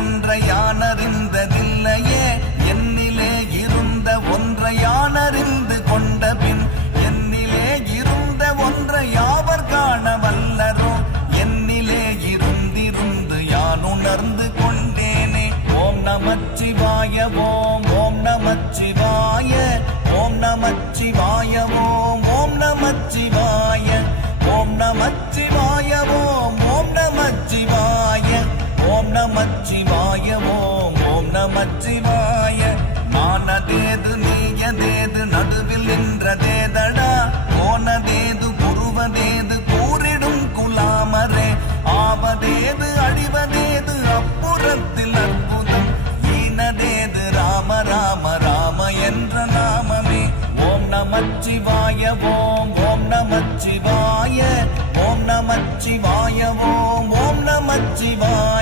ஒன்றை யானறிந்ததில்லையே என்னிலே இருந்த ஒன்றை யானறிந்து கொண்ட பின் என்னிலே இருந்த ஒன்றை யாவர் காண வல்லரோ என்னிலே இருந்திருந்து யான் உணர்ந்து கொண்டேனே. ஓம் நமச்சிவாய ஓம் ஓம் நமச்சிவாய ஓம் நமச்சிவாய ஓம் ஓம் நமச்சிவாய ஓம் நமச்சிவாய ஓம் ஓம் நமச்சிவாய ஓம் நமச்சிவாய ஓம் ஓம் நமச்சிவாய. மானதேது நீயதேது நடுவில் நின்றதேதடா போனதேது புருவதேது கூறிடும் குலாமரே ஆவதேது அழிவதேது அப்புறத்தில் அற்புதம் ஈனதேது ராம ராம ராம என்ற நாமமே. ஓம் நமச்சிவாய ஓம் ஓம் நமச்சிவாய ஓம் நமச்சிவாய ஓம்